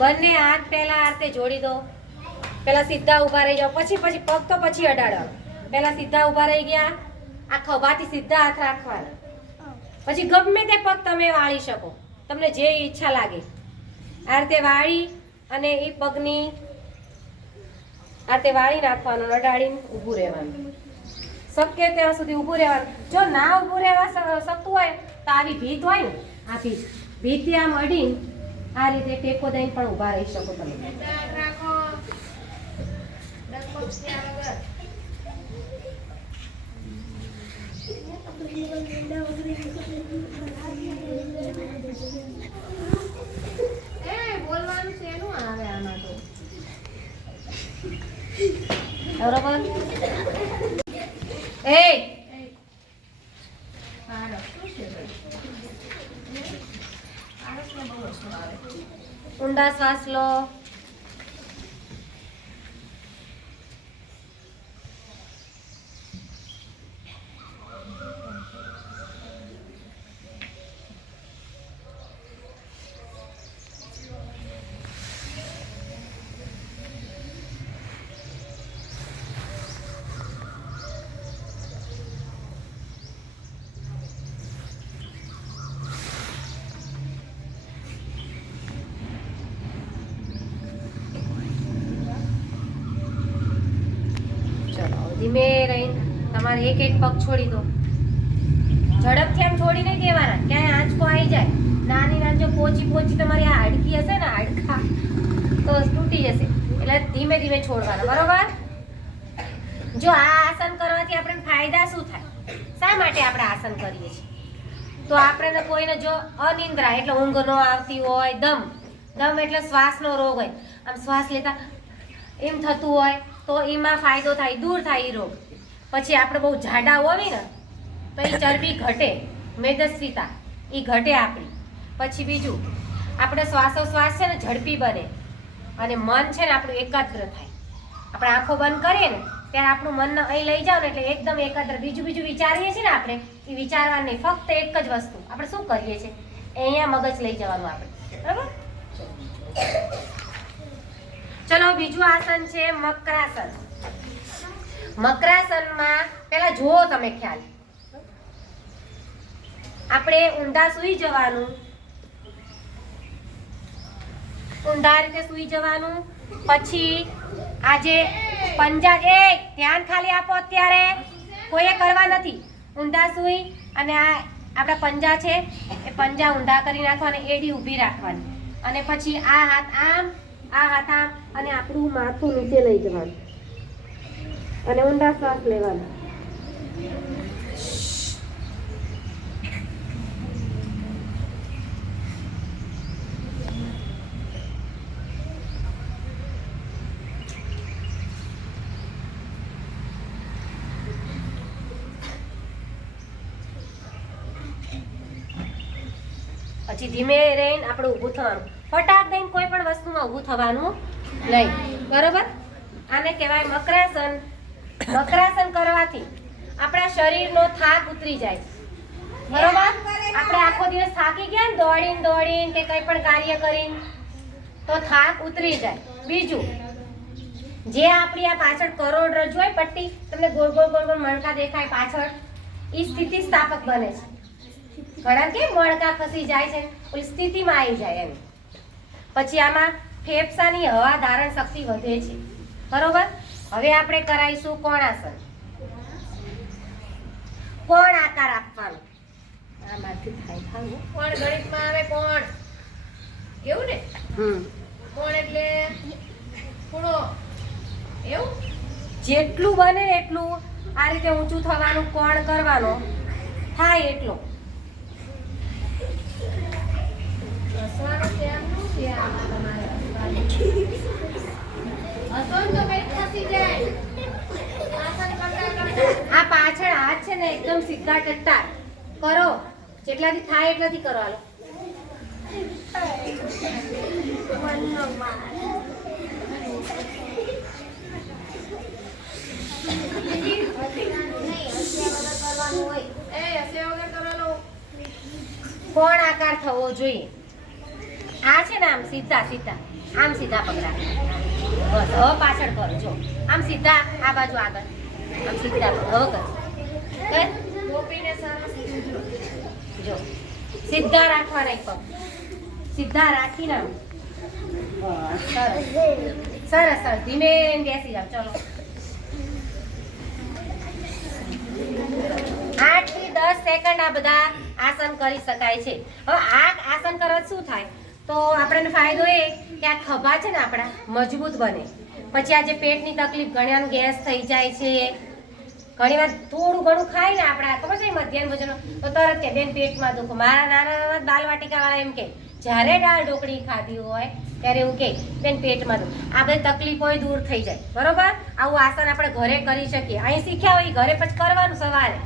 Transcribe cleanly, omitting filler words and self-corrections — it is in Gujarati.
બંને હાથ પહેલા આરતે જોડી દો. પહેલા સીધા ઊભા રહી જાઓ, પછી પગ તો પછી અડાડો. પહેલા સીધા ઊભા રહી ગયા, આ ખભાથી સીધા હાથ રાખવાના. પછી ગમે તે પગ તમે વાળી શકો, તમને જે ઈચ્છા લાગે આ રીતે વાળી અને એ પગની આ રીતે વાળી નાખવાનું, અડાડીને ઊભું રહેવાનું. શક્ય ત્યાં સુધી ઊભું રહેવાનું. જો ના ઊભું રહેવા શકતું હોય તો આવી ભીત હોય ને, આ ભીતથી આમ અડીને આ રીતે ટેકો દઈને પણ ઊભા રહી શકો તમે. બોલવાનું છે એનું આવે આમાં તો બરોબર. ઊંડા શ્વાસ લો. ધીમે રહીને તમારે એક એક પગ છોડી દો. ઝડપથી આમ છોડી નહીં દેવાના, ક્યાંય આંચકો આવી જાય. નાની નાની જો પોચી તમારી આ હાડકી હશે ને, હાડકા તો તૂટી જશે. એટલે ધીમે ધીમે છોડવાના, બરોબર. જો આ આસન કરવાથી આપણને ફાયદા શું થાય, શા માટે આપણે આસન કરીએ છીએ? તો આપણે કોઈને જો અનિંદ્રા એટલે ઊંઘ ન આવતી હોય, દમ એટલે શ્વાસનો રોગ હોય, આમ શ્વાસ લેતા એમ થતું હોય તો એમાં ફાયદો થાય, દૂર થાય એ રોગ. પછી આપણે બહુ જાડા હોવી ને તો એ ચરબી ઘટે, મેદસ્વીતા એ ઘટે આપણી. પછી બીજું આપણે શ્વાસોશ્વાસ છે ને ઝડપી બને અને મન છે ને આપણું એકાગ્ર થાય. આપણે આંખો બંધ કરીએ ને ત્યારે આપણું મન અહીં લઈ જાવ ને એટલે એકદમ એકાગ્ર. બીજું વિચારીએ છીએ ને આપણે, એ વિચારવાનું નહીં, ફક્ત એક જ વસ્તુ આપણે શું કરીએ છીએ, અહીંયા મગજ લઈ જવાનું આપણે, બરાબર. ચલો બીજું આસન છે મકરાસન. મકરાસનમાં પહેલા જુઓ તમે ખ્યાલ, આપણે ઊંધા સૂઈ જવાનું, ઊંધા રીતે સૂઈ જવાનું. પછી આજે પંજા ધ્યાન ખાલી આપો, અત્યારે કોઈએ કરવા નથી. ઊંધા સૂઈ અને આ આપણા પંજા છે એ પંજા ઊંધા કરી નાખવાના, એડી ઊભી રાખવાની. અને પછી આ હાથ આમ, આ હાથ આમ અને આપણું માથું નીચે લઈ જવાનું અને ઊંડા શ્વાસ લેવાનો. પછી ધીમે રહીને આપણે ઊભું થવાનું. ફટાક દઈને કોઈ પણ વસ્તુમાં ઊભું થવાનું નહીં, બરોબર. આને કહેવાય મકરાસન. મકરાસન કરવાથી આપણા શરીરનો થાક ઉતરી જાય, બરોબર. આપણે આખો દિવસ થાકી ગયા ને દોડીને કે કંઈ પણ કાર્ય કરીને તો થાક ઉતરી જાય. બીજું જે આપણી આ પાછળ કરોડરજ્જુ હોય પટ્ટી, તમને ગોળ ગોળ મણકા દેખાય પાછળ, એ સ્થિતિ સ્થાપક બને છે. ઘણા કે મણકા ખસી જાય છે, ઓલી સ્થિતિમાં આવી જાય એમ. પછી આમાં ફેફસાની હવા ધારણ શક્તિ વધે છે, બરોબર. હવે આપણે કરાઈશું કોણાસન. કોણ આકાર આપવાનો, આમાંથી થાય ખાવું. કોણ ગણિતમાં આવે કોણ, એવું ને. કોણ એટલે ખૂણો, એવું. જેટલું બને એટલું આ રીતે ઊંચું થવાનું, કોણ કરવાનો થાય એટલો. આ પાછળ હાથ છે ને એકદમ સીધા ટટ્ટા કરો, જેટલાથી થાય એટલાથી કરો. હાલો કોણ આકાર થવો જોઈએ. આ છે ને આમ સીધા સીધા આમ સીધા પગ રાખો. બસ હવે પાછળ કરો જો આમ સીધા આ બાજુ આગળ આમ સીધા પગ હવે કરો. ટોપીને સરસ જો સીધા રાખવાના એક પગ સીધા રાખીને આમ. બસ સરસ સરસ સરસ ધીમે બેસી જાવ. ચલો 8 થી 10 સેકન્ડ આ બધા આસન કરી શકાય છે. હવે આ આસન કરવાથી શું થાય તો આપણને ફાયદો એ કે આ ખભા છે ને આપણા મજબૂત બને. પછી આ જે પેટની તકલીફ ઘણી વાર ગેસ થઈ જાય છે, ઘણી વાર થોડું ઘણું ખાય ને આપણા ખબર છે મધ્યાહન ભોજન તો તરત કે બેન પેટમાં દુખો. મારા નાના દાલ વાટિકા વાળા એમ કે જ્યારે દાળ ઢોકળી ખાધી હોય ત્યારે એવું કે બેન પેટમાં દુખો. આ બધી તકલીફો દૂર થઈ જાય. બરોબર, આવું આસન આપણે ઘરે કરી શકીએ. અહીં શીખ્યા હોય ઘરે પછી કરવાનું સવારે